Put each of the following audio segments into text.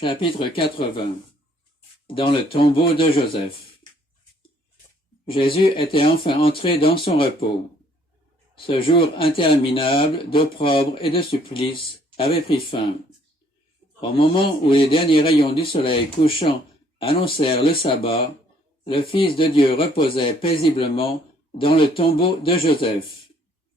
Chapitre 80. Dans le tombeau de Joseph. Jésus était enfin entré dans son repos. Ce jour interminable d'opprobre et de supplice avait pris fin. Au moment où les derniers rayons du soleil couchant annoncèrent le sabbat, le Fils de Dieu reposait paisiblement dans le tombeau de Joseph.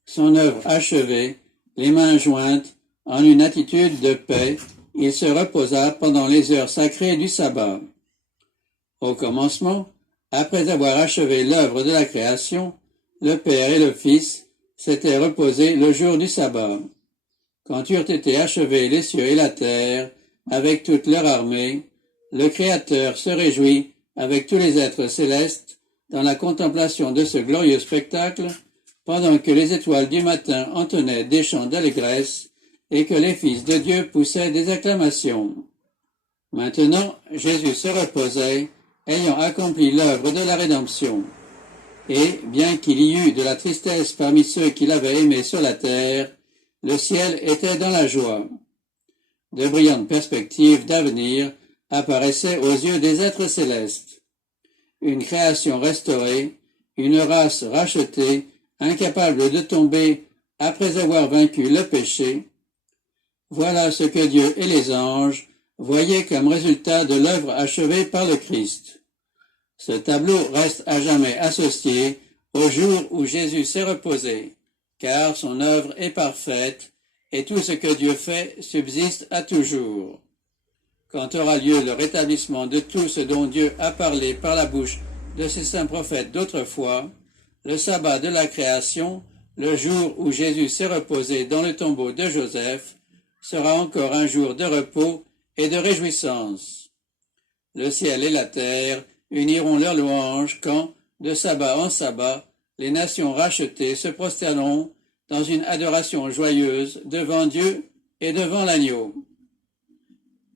Son œuvre achevée, les mains jointes, en une attitude de paix, il se reposa pendant les heures sacrées du sabbat. Au commencement, après avoir achevé l'œuvre de la création, le Père et le Fils s'étaient reposés le jour du sabbat. Quand eurent été achevés les cieux et la terre, avec toute leur armée, le Créateur se réjouit avec tous les êtres célestes dans la contemplation de ce glorieux spectacle, pendant que les étoiles du matin entonnaient des chants d'allégresse et que les fils de Dieu poussaient des acclamations. Maintenant, Jésus se reposait, ayant accompli l'œuvre de la rédemption. Et, bien qu'il y eût de la tristesse parmi ceux qui l'avaient aimé sur la terre, le ciel était dans la joie. De brillantes perspectives d'avenir apparaissaient aux yeux des êtres célestes. Une création restaurée, une race rachetée, incapable de tomber après avoir vaincu le péché. Voilà ce que Dieu et les anges voyaient comme résultat de l'œuvre achevée par le Christ. Ce tableau reste à jamais associé au jour où Jésus s'est reposé, car son œuvre est parfaite et tout ce que Dieu fait subsiste à toujours. Quand aura lieu le rétablissement de tout ce dont Dieu a parlé par la bouche de ses saints prophètes d'autrefois, le sabbat de la création, le jour où Jésus s'est reposé dans le tombeau de Joseph, sera encore un jour de repos et de réjouissance. Le ciel et la terre uniront leurs louanges quand, de sabbat en sabbat, les nations rachetées se prosterneront dans une adoration joyeuse devant Dieu et devant l'agneau.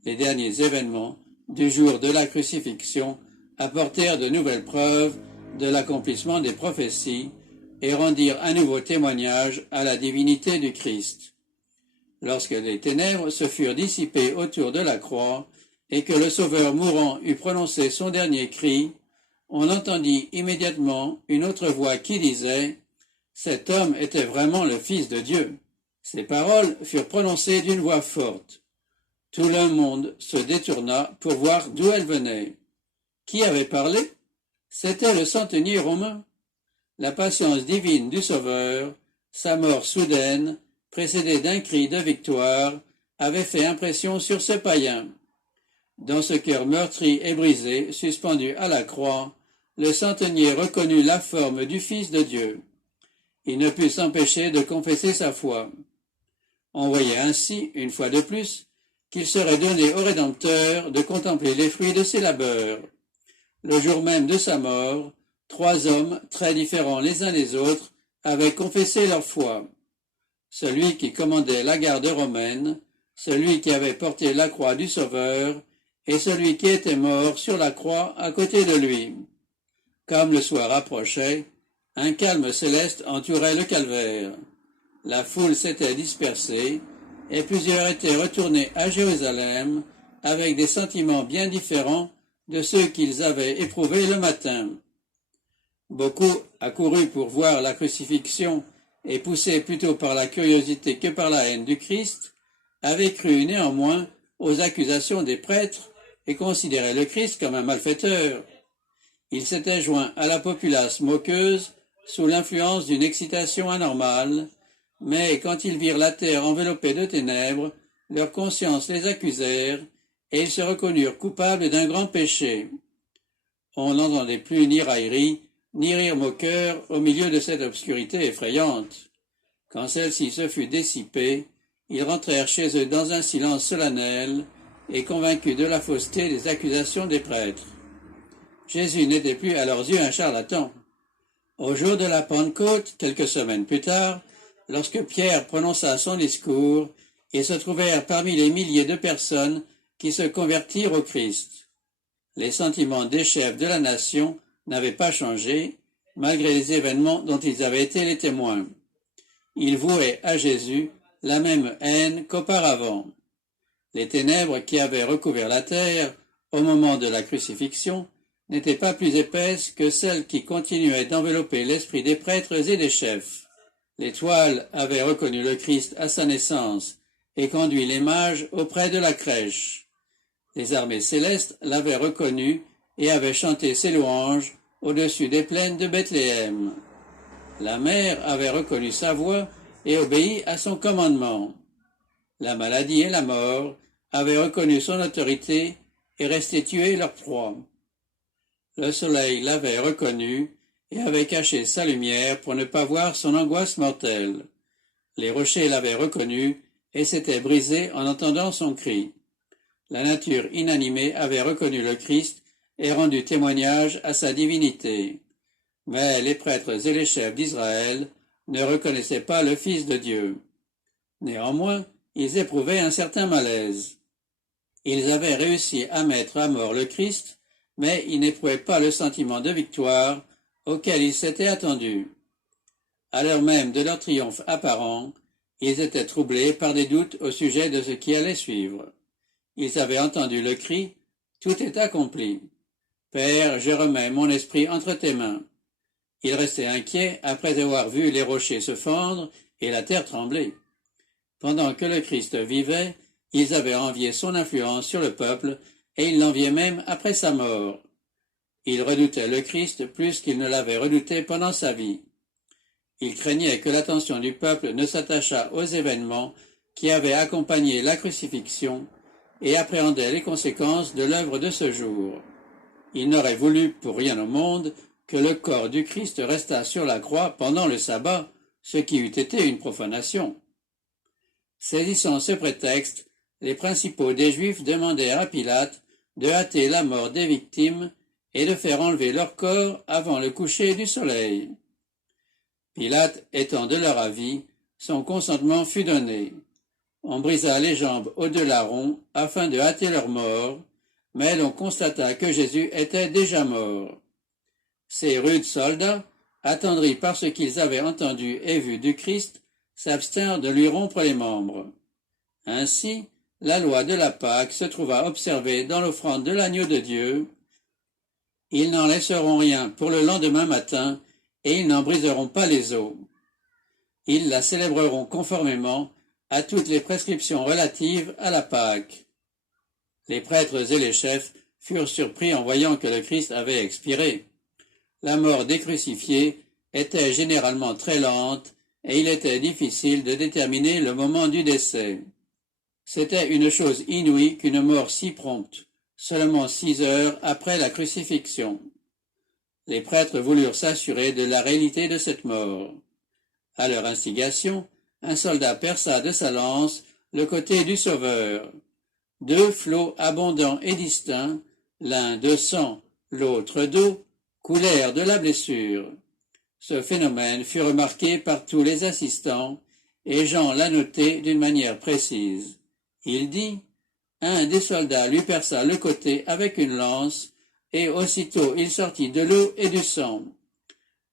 Les derniers événements du jour de la crucifixion apportèrent de nouvelles preuves de l'accomplissement des prophéties et rendirent un nouveau témoignage à la divinité du Christ. Lorsque les ténèbres se furent dissipées autour de la croix et que le Sauveur mourant eut prononcé son dernier cri, on entendit immédiatement une autre voix qui disait « Cet homme était vraiment le Fils de Dieu ». Ces paroles furent prononcées d'une voix forte. Tout le monde se détourna pour voir d'où elles venaient. Qui avait parlé? C'était le centenier romain. La patience divine du Sauveur, sa mort soudaine, précédée d'un cri de victoire, avait fait impression sur ce païen. Dans ce cœur meurtri et brisé, suspendu à la croix, le centenier reconnut la forme du Fils de Dieu. Il ne put s'empêcher de confesser sa foi. On voyait ainsi, une fois de plus, qu'il serait donné au Rédempteur de contempler les fruits de ses labeurs. Le jour même de sa mort, 3 hommes, très différents les uns des autres, avaient confessé leur foi. Celui qui commandait la garde romaine, celui qui avait porté la croix du Sauveur, et celui qui était mort sur la croix à côté de lui. Comme le soir approchait, un calme céleste entourait le calvaire. La foule s'était dispersée, et plusieurs étaient retournés à Jérusalem avec des sentiments bien différents de ceux qu'ils avaient éprouvés le matin. Beaucoup accourus pour voir la crucifixion et poussés plutôt par la curiosité que par la haine du Christ, avaient cru néanmoins aux accusations des prêtres et considéraient le Christ comme un malfaiteur. Ils s'étaient joints à la populace moqueuse sous l'influence d'une excitation anormale, mais quand ils virent la terre enveloppée de ténèbres, leur conscience les accusèrent et ils se reconnurent coupables d'un grand péché. On n'entendait plus ni raillerie, ni rire moqueur au milieu de cette obscurité effrayante. Quand celle-ci se fut dissipée, ils rentrèrent chez eux dans un silence solennel et convaincus de la fausseté des accusations des prêtres. Jésus n'était plus à leurs yeux un charlatan. Au jour de la Pentecôte, quelques semaines plus tard, lorsque Pierre prononça son discours, ils se trouvèrent parmi les milliers de personnes qui se convertirent au Christ. Les sentiments des chefs de la nation n'avaient pas changé, malgré les événements dont ils avaient été les témoins. Ils vouaient à Jésus la même haine qu'auparavant. Les ténèbres qui avaient recouvert la terre au moment de la crucifixion n'étaient pas plus épaisses que celles qui continuaient d'envelopper l'esprit des prêtres et des chefs. L'étoile avait reconnu le Christ à sa naissance et conduit les mages auprès de la crèche. Les armées célestes l'avaient reconnu et avaient chanté ses louanges au-dessus des plaines de Bethléem. La mer avait reconnu sa voix et obéi à son commandement. La maladie et la mort avaient reconnu son autorité et restitué leur proie. Le soleil l'avait reconnu et avait caché sa lumière pour ne pas voir son angoisse mortelle. Les rochers l'avaient reconnu et s'étaient brisés en entendant son cri. La nature inanimée avait reconnu le Christ et rendu témoignage à sa divinité. Mais les prêtres et les chefs d'Israël ne reconnaissaient pas le Fils de Dieu. Néanmoins, ils éprouvaient un certain malaise. Ils avaient réussi à mettre à mort le Christ, mais ils n'éprouvaient pas le sentiment de victoire auquel ils s'étaient attendus. À l'heure même de leur triomphe apparent, ils étaient troublés par des doutes au sujet de ce qui allait suivre. Ils avaient entendu le cri « Tout est accompli. Père, je remets mon esprit entre tes mains. » Ils restaient inquiets après avoir vu les rochers se fendre et la terre trembler. Pendant que le Christ vivait, ils avaient envié son influence sur le peuple et ils l'enviaient même après sa mort. Ils redoutaient le Christ plus qu'ils ne l'avaient redouté pendant sa vie. Ils craignaient que l'attention du peuple ne s'attachât aux événements qui avaient accompagné la crucifixion et appréhendaient les conséquences de l'œuvre de ce jour. Ils n'auraient voulu pour rien au monde que le corps du Christ restât sur la croix pendant le sabbat, ce qui eût été une profanation. Saisissant ce prétexte, les principaux des Juifs demandèrent à Pilate de hâter la mort des victimes et de faire enlever leur corps avant le coucher du soleil. Pilate étant de leur avis, son consentement fut donné. On brisa les jambes aux deux larrons afin de hâter leur mort, mais l'on constata que Jésus était déjà mort. Ces rudes soldats, attendris par ce qu'ils avaient entendu et vu du Christ, s'abstinrent de lui rompre les membres. Ainsi, la loi de la Pâque se trouva observée dans l'offrande de l'agneau de Dieu. Ils n'en laisseront rien pour le lendemain matin, et ils n'en briseront pas les os. Ils la célébreront conformément à toutes les prescriptions relatives à la Pâque. Les prêtres et les chefs furent surpris en voyant que le Christ avait expiré. La mort des crucifiés était généralement très lente, et il était difficile de déterminer le moment du décès. C'était une chose inouïe qu'une mort si prompte, seulement 6 heures après la crucifixion. Les prêtres voulurent s'assurer de la réalité de cette mort. À leur instigation, un soldat perça de sa lance le côté du Sauveur. 2 flots abondants et distincts, l'un de sang, l'autre d'eau, coulèrent de la blessure. Ce phénomène fut remarqué par tous les assistants, et Jean l'a noté d'une manière précise. Il dit « Un des soldats lui perça le côté avec une lance, et aussitôt il sortit de l'eau et du sang.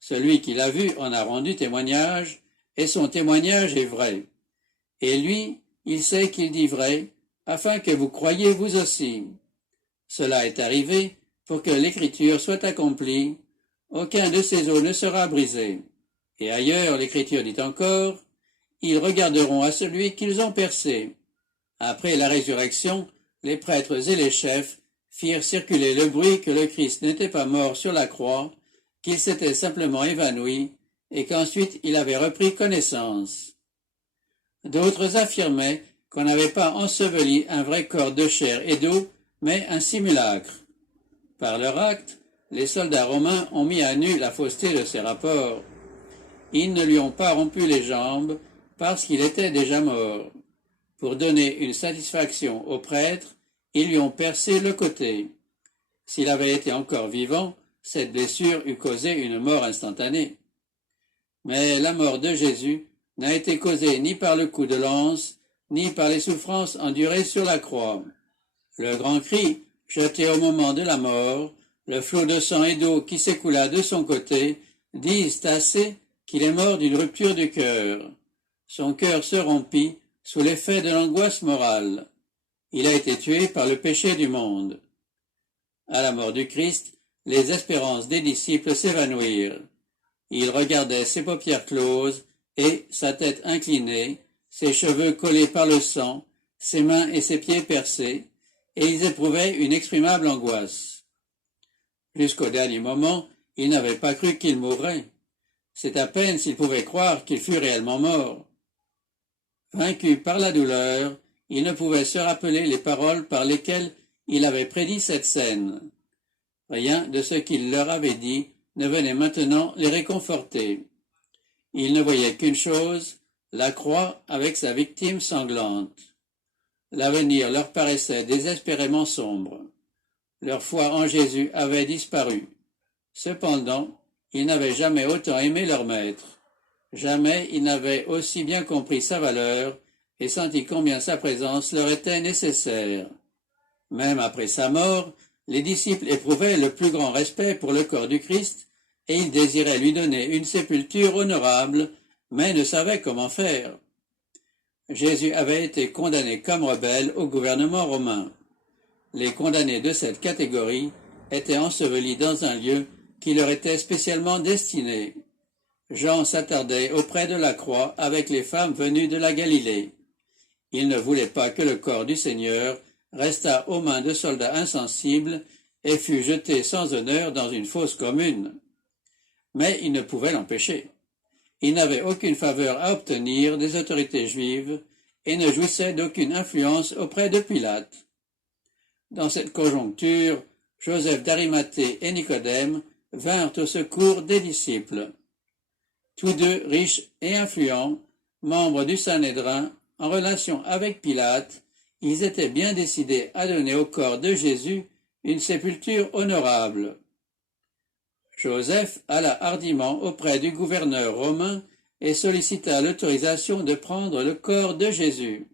Celui qui l'a vu en a rendu témoignage, et son témoignage est vrai. Et lui, il sait qu'il dit vrai, afin que vous croyiez vous aussi. Cela est arrivé pour que l'Écriture soit accomplie. Aucun de ces os ne sera brisé. Et ailleurs, l'Écriture dit encore, ils regarderont à celui qu'ils ont percé. Après la résurrection, les prêtres et les chefs firent circuler le bruit que le Christ n'était pas mort sur la croix, qu'il s'était simplement évanoui, et qu'ensuite il avait repris connaissance. D'autres affirmaient qu'on n'avait pas enseveli un vrai corps de chair et d'eau, mais un simulacre. Par leur acte, les soldats romains ont mis à nu la fausseté de ces rapports. Ils ne lui ont pas rompu les jambes parce qu'il était déjà mort. Pour donner une satisfaction aux prêtres, ils lui ont percé le côté. S'il avait été encore vivant, cette blessure eût causé une mort instantanée. Mais la mort de Jésus n'a été causée ni par le coup de lance, ni par les souffrances endurées sur la croix. Le grand cri, jeté au moment de la mort, le flot de sang et d'eau qui s'écoula de son côté, disent assez qu'il est mort d'une rupture du cœur. Son cœur se rompit sous l'effet de l'angoisse morale. Il a été tué par le péché du monde. À la mort du Christ, les espérances des disciples s'évanouirent. Ils regardaient ses paupières closes et, sa tête inclinée, ses cheveux collés par le sang, ses mains et ses pieds percés, et ils éprouvaient une exprimable angoisse. Jusqu'au dernier moment, ils n'avaient pas cru qu'il mourrait. C'est à peine s'ils pouvaient croire qu'il fût réellement mort. Vaincu par la douleur, ils ne pouvaient se rappeler les paroles par lesquelles il avait prédit cette scène. Rien de ce qu'il leur avait dit ne venait maintenant les réconforter. Ils ne voyaient qu'une chose, la croix avec sa victime sanglante. L'avenir leur paraissait désespérément sombre. Leur foi en Jésus avait disparu. Cependant, ils n'avaient jamais autant aimé leur maître. Jamais ils n'avaient aussi bien compris sa valeur et senti combien sa présence leur était nécessaire. Même après sa mort, les disciples éprouvaient le plus grand respect pour le corps du Christ et ils désiraient lui donner une sépulture honorable, mais ne savaient comment faire. Jésus avait été condamné comme rebelle au gouvernement romain. Les condamnés de cette catégorie étaient ensevelis dans un lieu qui leur était spécialement destiné. Jean s'attardait auprès de la croix avec les femmes venues de la Galilée. Il ne voulait pas que le corps du Seigneur restât aux mains de soldats insensibles et fût jeté sans honneur dans une fosse commune. Mais il ne pouvait l'empêcher. Il n'avait aucune faveur à obtenir des autorités juives et ne jouissait d'aucune influence auprès de Pilate. Dans cette conjoncture, Joseph d'Arimathée et Nicodème vinrent au secours des disciples. Tous deux riches et influents, membres du Sanhédrin, en relation avec Pilate, ils étaient bien décidés à donner au corps de Jésus une sépulture honorable. Joseph alla hardiment auprès du gouverneur romain et sollicita l'autorisation de prendre le corps de Jésus.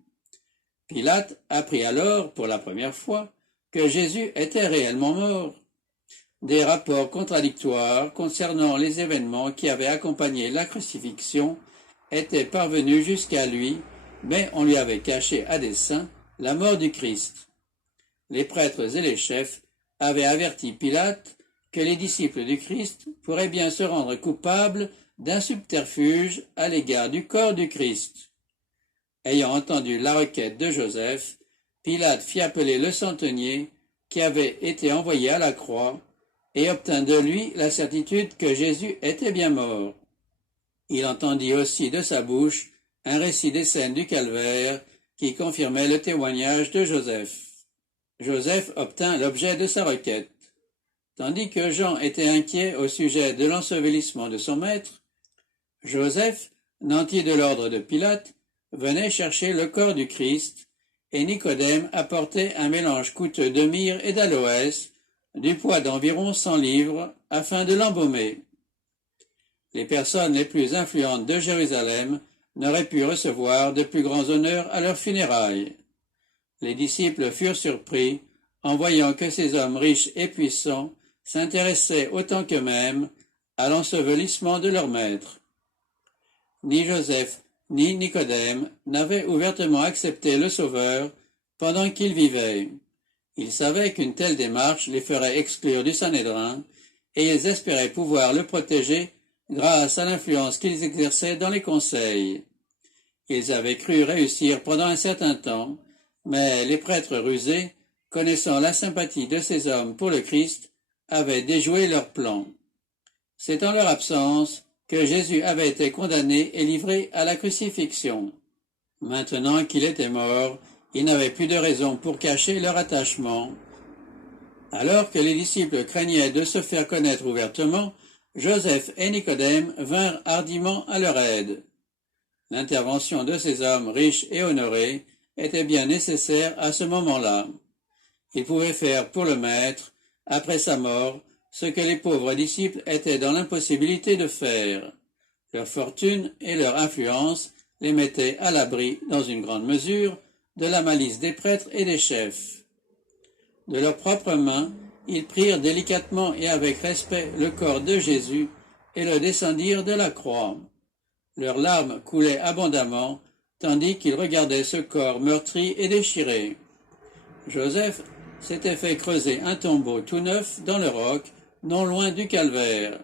Pilate apprit alors, pour la première fois, que Jésus était réellement mort. Des rapports contradictoires concernant les événements qui avaient accompagné la crucifixion étaient parvenus jusqu'à lui, mais on lui avait caché à dessein la mort du Christ. Les prêtres et les chefs avaient averti Pilate que les disciples du Christ pourraient bien se rendre coupables d'un subterfuge à l'égard du corps du Christ. Ayant entendu la requête de Joseph, Pilate fit appeler le centenier qui avait été envoyé à la croix et obtint de lui la certitude que Jésus était bien mort. Il entendit aussi de sa bouche un récit des scènes du calvaire qui confirmait le témoignage de Joseph. Joseph obtint l'objet de sa requête. Tandis que Jean était inquiet au sujet de l'ensevelissement de son maître, Joseph, nanti de l'ordre de Pilate, venait chercher le corps du Christ, et Nicodème apportait un mélange coûteux de myrrhe et d'aloès, du poids d'environ 100 livres, afin de l'embaumer. Les personnes les plus influentes de Jérusalem n'auraient pu recevoir de plus grands honneurs à leurs funérailles. Les disciples furent surpris en voyant que ces hommes riches et puissants s'intéressaient autant qu'eux-mêmes à l'ensevelissement de leur maître. Ni Joseph ni Nicodème n'avaient ouvertement accepté le Sauveur pendant qu'il vivait. Ils savaient qu'une telle démarche les ferait exclure du Sanhédrin, et ils espéraient pouvoir le protéger grâce à l'influence qu'ils exerçaient dans les conseils. Ils avaient cru réussir pendant un certain temps, mais les prêtres rusés, connaissant la sympathie de ces hommes pour le Christ, avaient déjoué leurs plans. C'est en leur absence que Jésus avait été condamné et livré à la crucifixion. Maintenant qu'il était mort, ils n'avaient plus de raison pour cacher leur attachement. Alors que les disciples craignaient de se faire connaître ouvertement, Joseph et Nicodème vinrent hardiment à leur aide. L'intervention de ces hommes riches et honorés était bien nécessaire à ce moment-là. Ils pouvaient faire pour le Maître, après sa mort, ce que les pauvres disciples étaient dans l'impossibilité de faire. Leur fortune et leur influence les mettaient à l'abri, dans une grande mesure, de la malice des prêtres et des chefs. De leurs propres mains, ils prirent délicatement et avec respect le corps de Jésus et le descendirent de la croix. Leurs larmes coulaient abondamment, tandis qu'ils regardaient ce corps meurtri et déchiré. Joseph s'était fait creuser un tombeau tout neuf dans le roc, non loin du calvaire.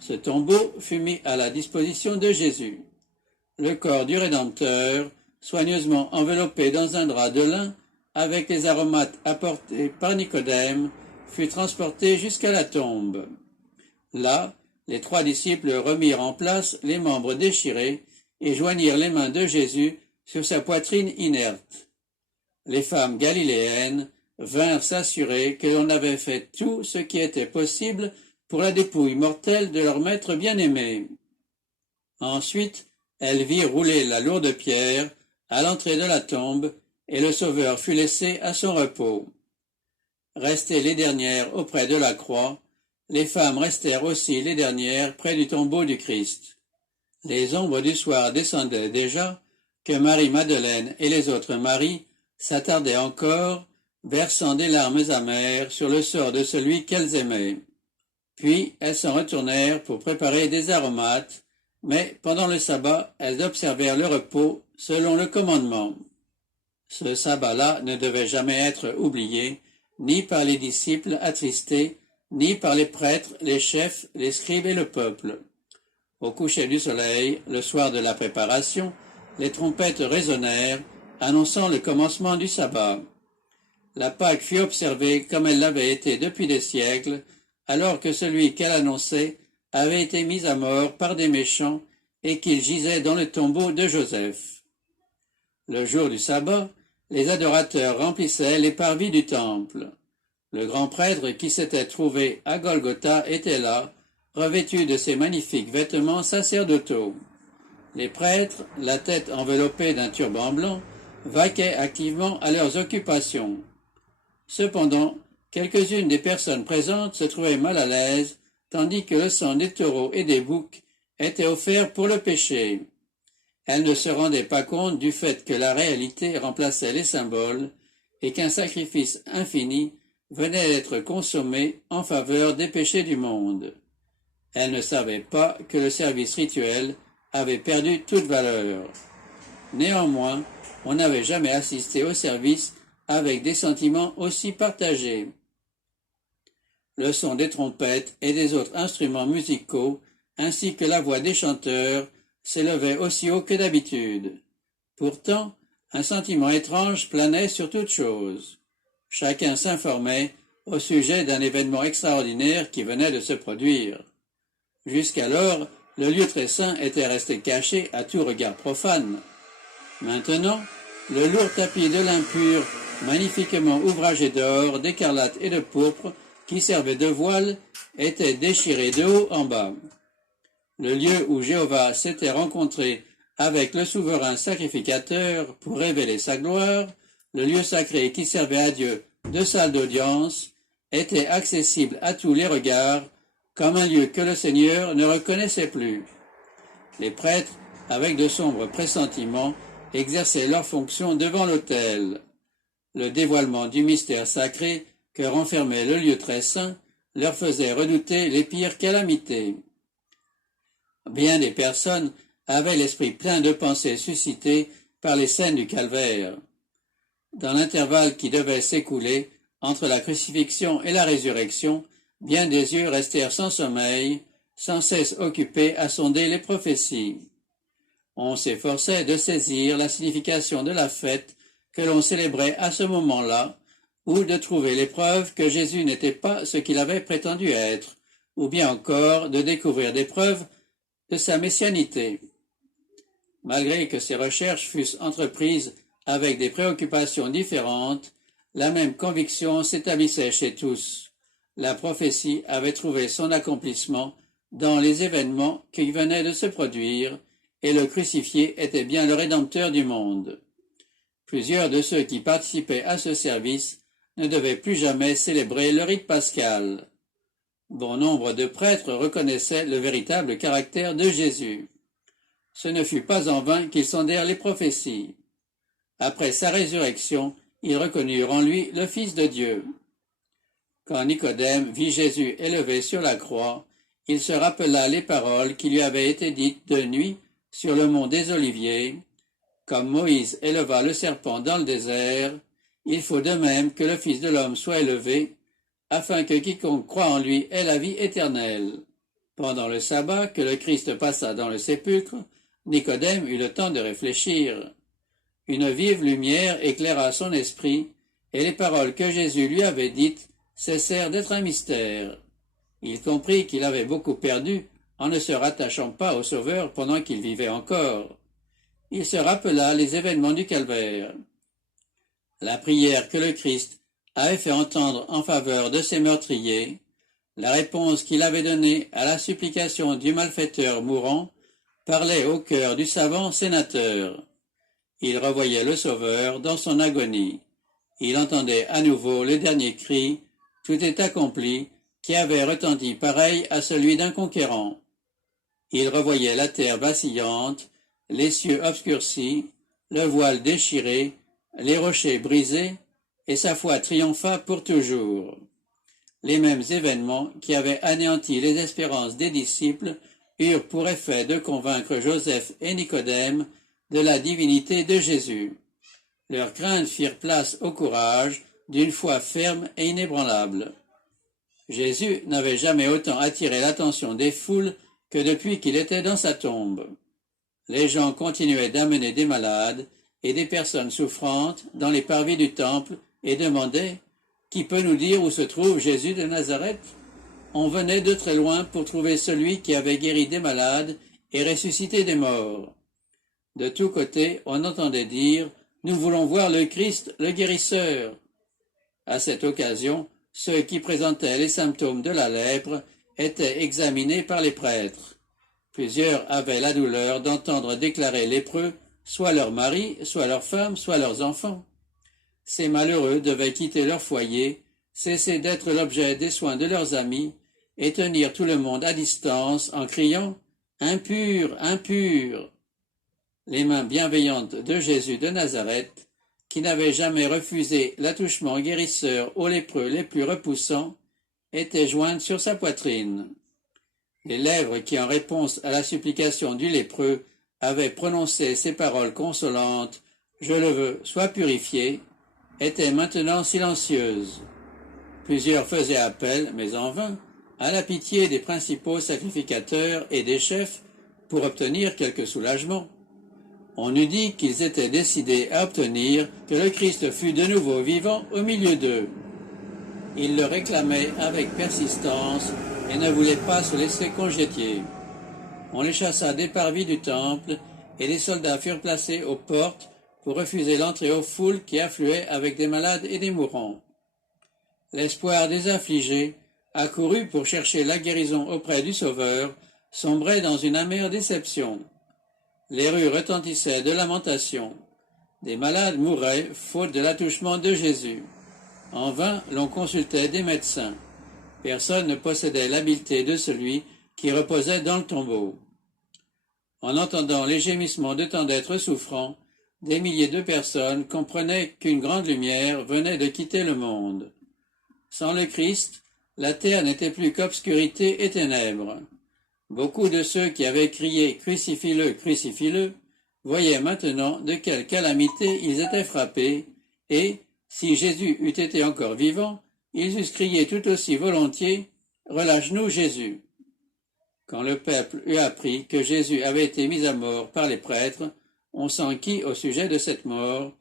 Ce tombeau fut mis à la disposition de Jésus. Le corps du Rédempteur, soigneusement enveloppé dans un drap de lin, avec les aromates apportés par Nicodème, fut transporté jusqu'à la tombe. Là, les 3 disciples remirent en place les membres déchirés et joignirent les mains de Jésus sur sa poitrine inerte. Les femmes galiléennes vinrent s'assurer que l'on avait fait tout ce qui était possible pour la dépouille mortelle de leur maître bien-aimé. Ensuite, elles virent rouler la lourde pierre à l'entrée de la tombe, et le Sauveur fut laissé à son repos. Restées les dernières auprès de la croix, les femmes restèrent aussi les dernières près du tombeau du Christ. Les ombres du soir descendaient déjà, que Marie-Madeleine et les autres Maries s'attardaient encore, versant des larmes amères sur le sort de celui qu'elles aimaient. Puis elles s'en retournèrent pour préparer des aromates, mais pendant le sabbat, elles observèrent le repos selon le commandement. Ce sabbat-là ne devait jamais être oublié, ni par les disciples attristés, ni par les prêtres, les chefs, les scribes et le peuple. Au coucher du soleil, le soir de la préparation, les trompettes résonnèrent, annonçant le commencement du sabbat. La Pâque fut observée comme elle l'avait été depuis des siècles, alors que celui qu'elle annonçait avait été mis à mort par des méchants et qu'il gisait dans le tombeau de Joseph. Le jour du sabbat, les adorateurs remplissaient les parvis du temple. Le grand prêtre qui s'était trouvé à Golgotha était là, revêtu de ses magnifiques vêtements sacerdotaux. Les prêtres, la tête enveloppée d'un turban blanc, vaquaient activement à leurs occupations. Cependant, quelques-unes des personnes présentes se trouvaient mal à l'aise, tandis que le sang des taureaux et des boucs était offert pour le péché. Elles ne se rendaient pas compte du fait que la réalité remplaçait les symboles et qu'un sacrifice infini venait d'être consommé en faveur des péchés du monde. Elles ne savaient pas que le service rituel avait perdu toute valeur. Néanmoins, on n'avait jamais assisté au service avec des sentiments aussi partagés. Le son des trompettes et des autres instruments musicaux, ainsi que la voix des chanteurs, s'élevait aussi haut que d'habitude. Pourtant, un sentiment étrange planait sur toute chose. Chacun s'informait au sujet d'un événement extraordinaire qui venait de se produire. Jusqu'alors, le lieu très saint était resté caché à tout regard profane. Maintenant, le lourd tapis de l'impur, magnifiquement ouvragé d'or, d'écarlate et de pourpre, qui servait de voile, était déchiré de haut en bas. Le lieu où Jéhovah s'était rencontré avec le souverain sacrificateur pour révéler sa gloire, le lieu sacré qui servait à Dieu de salle d'audience, était accessible à tous les regards, comme un lieu que le Seigneur ne reconnaissait plus. Les prêtres, avec de sombres pressentiments, exerçaient leurs fonctions devant l'autel. Le dévoilement du mystère sacré que renfermait le lieu très saint leur faisait redouter les pires calamités. Bien des personnes avaient l'esprit plein de pensées suscitées par les scènes du calvaire. Dans l'intervalle qui devait s'écouler entre la crucifixion et la résurrection, bien des yeux restèrent sans sommeil, sans cesse occupés à sonder les prophéties. On s'efforçait de saisir la signification de la fête que l'on célébrait à ce moment-là, ou de trouver les preuves que Jésus n'était pas ce qu'il avait prétendu être, ou bien encore de découvrir des preuves de sa messianité. Malgré que ces recherches fussent entreprises avec des préoccupations différentes, la même conviction s'établissait chez tous. La prophétie avait trouvé son accomplissement dans les événements qui venaient de se produire, et le crucifié était bien le Rédempteur du monde. Plusieurs de ceux qui participaient à ce service ne devaient plus jamais célébrer le rite pascal. Bon nombre de prêtres reconnaissaient le véritable caractère de Jésus. Ce ne fut pas en vain qu'ils sondèrent les prophéties. Après sa résurrection, ils reconnurent en lui le Fils de Dieu. Quand Nicodème vit Jésus élevé sur la croix, il se rappela les paroles qui lui avaient été dites de nuit sur le mont des Oliviers, comme Moïse éleva le serpent dans le désert, il faut de même que le Fils de l'homme soit élevé, afin que quiconque croit en lui ait la vie éternelle. Pendant le sabbat que le Christ passa dans le sépulcre, Nicodème eut le temps de réfléchir. Une vive lumière éclaira son esprit, et les paroles que Jésus lui avait dites cessèrent d'être un mystère. Il comprit qu'il avait beaucoup perdu en ne se rattachant pas au Sauveur pendant qu'il vivait encore. Il se rappela les événements du calvaire. La prière que le Christ avait fait entendre en faveur de ses meurtriers, la réponse qu'il avait donnée à la supplication du malfaiteur mourant, parlait au cœur du savant sénateur. Il revoyait le Sauveur dans son agonie. Il entendait à nouveau le dernier cri « Tout est accompli » qui avait retenti pareil à celui d'un conquérant. Il revoyait la terre vacillante, les cieux obscurcis, le voile déchiré, les rochers brisés, et sa foi triompha pour toujours. Les mêmes événements qui avaient anéanti les espérances des disciples eurent pour effet de convaincre Joseph et Nicodème de la divinité de Jésus. Leurs craintes firent place au courage d'une foi ferme et inébranlable. Jésus n'avait jamais autant attiré l'attention des foules que depuis qu'il était dans sa tombe. Les gens continuaient d'amener des malades et des personnes souffrantes dans les parvis du temple et demandaient « Qui peut nous dire où se trouve Jésus de Nazareth ?» On venait de très loin pour trouver celui qui avait guéri des malades et ressuscité des morts. De tous côtés, on entendait dire « Nous voulons voir le Christ, le guérisseur ». À cette occasion, ceux qui présentaient les symptômes de la lèpre étaient examinés par les prêtres. Plusieurs avaient la douleur d'entendre déclarer lépreux soit leur mari, soit leur femme, soit leurs enfants. Ces malheureux devaient quitter leur foyer, cesser d'être l'objet des soins de leurs amis et tenir tout le monde à distance en criant « Impur, impur !» Les mains bienveillantes de Jésus de Nazareth, qui n'avait jamais refusé l'attouchement guérisseur aux lépreux les plus repoussants, étaient jointes sur sa poitrine. Les lèvres qui, en réponse à la supplication du lépreux, avaient prononcé ces paroles consolantes « Je le veux, sois purifié », étaient maintenant silencieuses. Plusieurs faisaient appel, mais en vain, à la pitié des principaux sacrificateurs et des chefs pour obtenir quelque soulagement. On eût dit qu'ils étaient décidés à obtenir que le Christ fût de nouveau vivant au milieu d'eux. Ils le réclamaient avec persistance et ne voulaient pas se laisser congédier. On les chassa des parvis du temple et les soldats furent placés aux portes pour refuser l'entrée aux foules qui affluaient avec des malades et des mourants. L'espoir des affligés, accourus pour chercher la guérison auprès du Sauveur, sombrait dans une amère déception. Les rues retentissaient de lamentations. Des malades mouraient faute de l'attouchement de Jésus. En vain, l'on consultait des médecins. Personne ne possédait l'habileté de celui qui reposait dans le tombeau. En entendant les gémissements de tant d'êtres souffrants, des milliers de personnes comprenaient qu'une grande lumière venait de quitter le monde. Sans le Christ, la terre n'était plus qu'obscurité et ténèbres. Beaucoup de ceux qui avaient crié « Crucifie-le, voyaient maintenant de quelle calamité ils étaient frappés, et, si Jésus eût été encore vivant, ils eussent crié tout aussi volontiers « Relâche-nous, Jésus !» Quand le peuple eut appris que Jésus avait été mis à mort par les prêtres, on s'enquit au sujet de cette mort,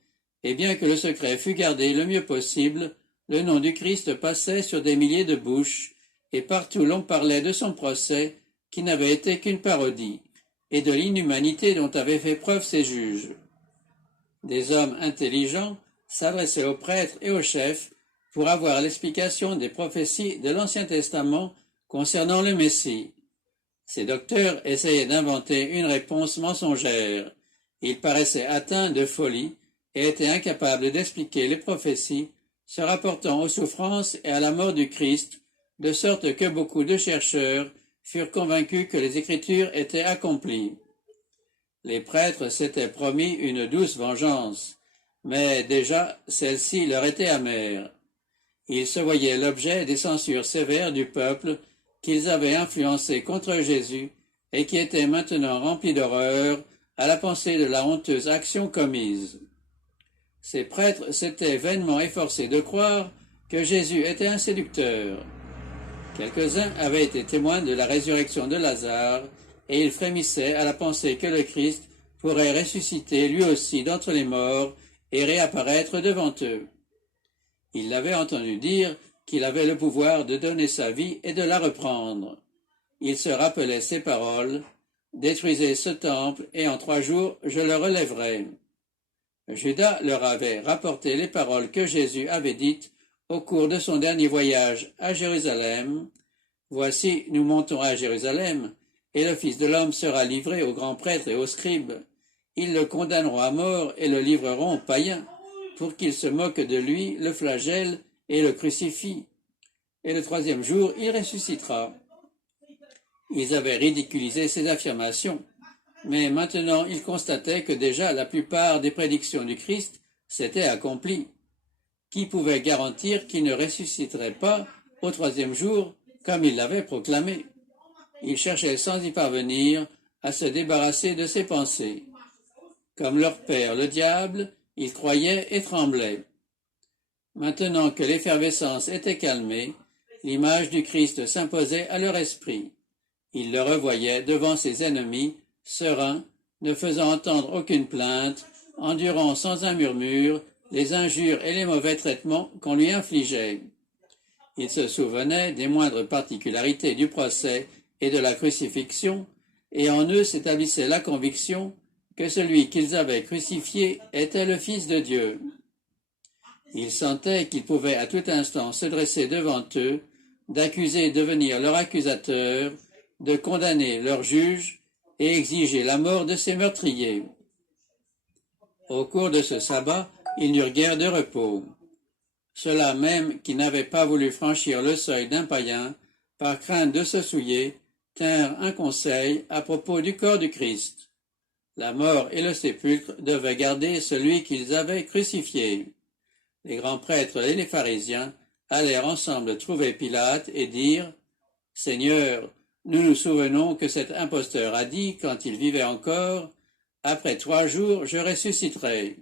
et bien que le secret fût gardé le mieux possible, le nom du Christ passait sur des milliers de bouches, et partout l'on parlait de son procès, qui n'avait été qu'une parodie, et de l'inhumanité dont avaient fait preuve ses juges. Des hommes intelligents s'adressaient aux prêtres et aux chefs pour avoir l'explication des prophéties de l'Ancien Testament concernant le Messie. Ces docteurs essayaient d'inventer une réponse mensongère. Ils paraissaient atteints de folie et étaient incapables d'expliquer les prophéties se rapportant aux souffrances et à la mort du Christ, de sorte que beaucoup de chercheurs furent convaincus que les Écritures étaient accomplies. Les prêtres s'étaient promis une douce vengeance, mais déjà celle-ci leur était amère. Ils se voyaient l'objet des censures sévères du peuple qu'ils avaient influencé contre Jésus et qui étaient maintenant remplis d'horreur à la pensée de la honteuse action commise. Ces prêtres s'étaient vainement efforcés de croire que Jésus était un séducteur. Quelques-uns avaient été témoins de la résurrection de Lazare, et ils frémissaient à la pensée que le Christ pourrait ressusciter lui aussi d'entre les morts et réapparaître devant eux. Ils l'avaient entendu dire qu'il avait le pouvoir de donner sa vie et de la reprendre. Ils se rappelaient ces paroles: « Détruisez ce temple, et en 3 jours je le relèverai. » Judas leur avait rapporté les paroles que Jésus avait dites au cours de son dernier voyage à Jérusalem. « Voici, nous montons à Jérusalem, et le Fils de l'homme sera livré aux grands prêtres et aux scribes. Ils le condamneront à mort et le livreront aux païens, pour qu'ils se moquent de lui, le flagellent et le crucifient. Et le 3e jour, il ressuscitera. » Ils avaient ridiculisé ces affirmations, mais maintenant ils constataient que déjà la plupart des prédictions du Christ s'étaient accomplies. Qui pouvait garantir qu'il ne ressusciterait pas au 3e jour, comme il l'avait proclamé? Ils cherchaient sans y parvenir à se débarrasser de ces pensées. Comme leur père, le diable, ils croyaient et tremblaient. Maintenant que l'effervescence était calmée, l'image du Christ s'imposait à leur esprit. Ils le revoyaient devant ses ennemis, serein, ne faisant entendre aucune plainte, endurant sans un murmure les injures et les mauvais traitements qu'on lui infligeait. Ils se souvenaient des moindres particularités du procès et de la crucifixion, et en eux s'établissait la conviction que celui qu'ils avaient crucifié était le Fils de Dieu. Ils sentaient qu'ils pouvaient à tout instant se dresser devant eux, d'accuser et devenir leur accusateur, de condamner leur juge et exiger la mort de ces meurtriers. Au cours de ce sabbat, ils n'eurent guère de repos. Ceux-là même qui n'avaient pas voulu franchir le seuil d'un païen, par crainte de se souiller, tinrent un conseil à propos du corps du Christ. La mort et le sépulcre devaient garder celui qu'ils avaient crucifié. Les grands prêtres et les pharisiens allèrent ensemble trouver Pilate et dirent: « Seigneur, nous nous souvenons que cet imposteur a dit, quand il vivait encore, « Après 3 jours, je ressusciterai. »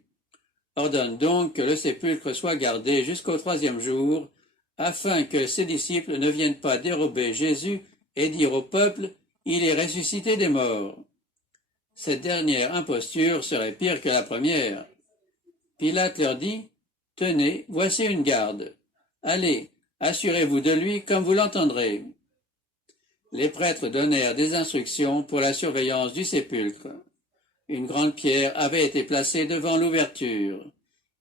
Ordonne donc que le sépulcre soit gardé jusqu'au 3e jour, afin que ses disciples ne viennent pas dérober Jésus et dire au peuple: « Il est ressuscité des morts. » Cette dernière imposture serait pire que la première. Pilate leur dit: « Tenez, voici une garde. Allez, assurez-vous de lui comme vous l'entendrez. » Les prêtres donnèrent des instructions pour la surveillance du sépulcre. Une grande pierre avait été placée devant l'ouverture.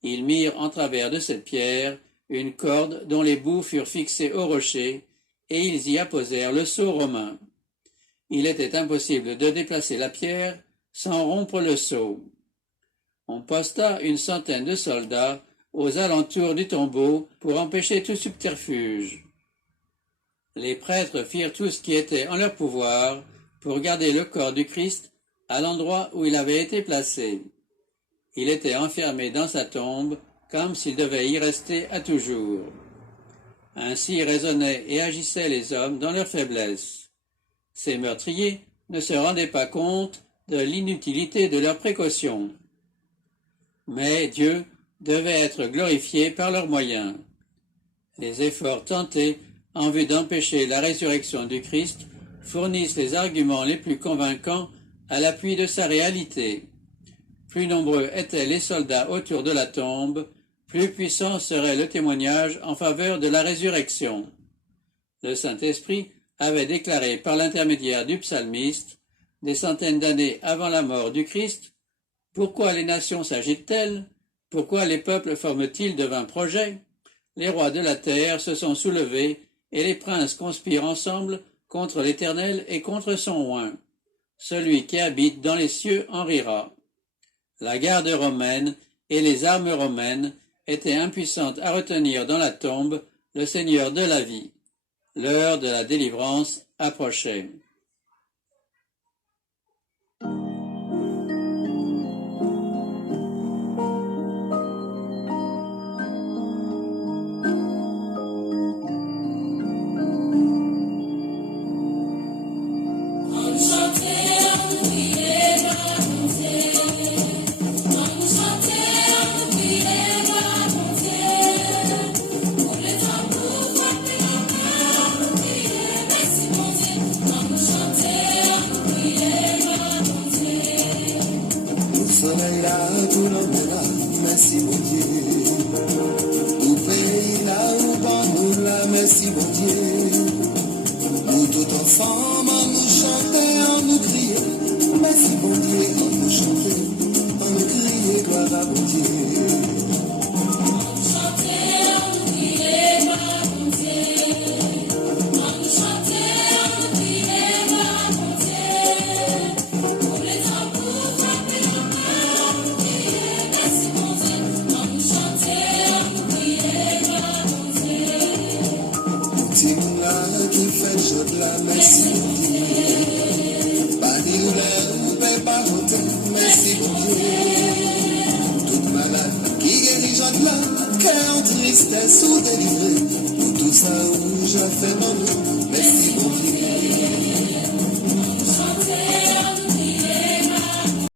Ils mirent en travers de cette pierre une corde dont les bouts furent fixés au rocher, et ils y apposèrent le sceau romain. Il était impossible de déplacer la pierre sans rompre le sceau. On posta une centaine de soldats aux alentours du tombeau pour empêcher tout subterfuge. Les prêtres firent tout ce qui était en leur pouvoir pour garder le corps du Christ à l'endroit où il avait été placé. Il était enfermé dans sa tombe comme s'il devait y rester à toujours. Ainsi raisonnaient et agissaient les hommes dans leur faiblesse. Ces meurtriers ne se rendaient pas compte de l'inutilité de leurs précautions. Mais Dieu devait être glorifié par leurs moyens. Les efforts tentés en vue d'empêcher la résurrection du Christ fournissent les arguments les plus convaincants à l'appui de sa réalité. Plus nombreux étaient les soldats autour de la tombe, plus puissant serait le témoignage en faveur de la résurrection. Le Saint-Esprit avait déclaré par l'intermédiaire du psalmiste, des centaines d'années avant la mort du Christ: « Pourquoi les nations s'agitent-elles? Pourquoi les peuples forment-ils de vains projets? Les rois de la terre se sont soulevés, et les princes conspirent ensemble contre l'Éternel et contre son oint. Celui qui habite dans les cieux en rira. » La garde romaine et les armes romaines étaient impuissantes à retenir dans la tombe le Seigneur de la vie. L'heure de la délivrance approchait. Chanter, bon Dieu, on nous chanter, on nous crier gloire à bon Dieu. Merci bon Dieu. Pas ni douleur, pas honte, merci bon Dieu. Toute malade qui guérit de là, cœur en tristesse ou délivré. Pour tout ça où je fais dans nous, merci bon Dieu.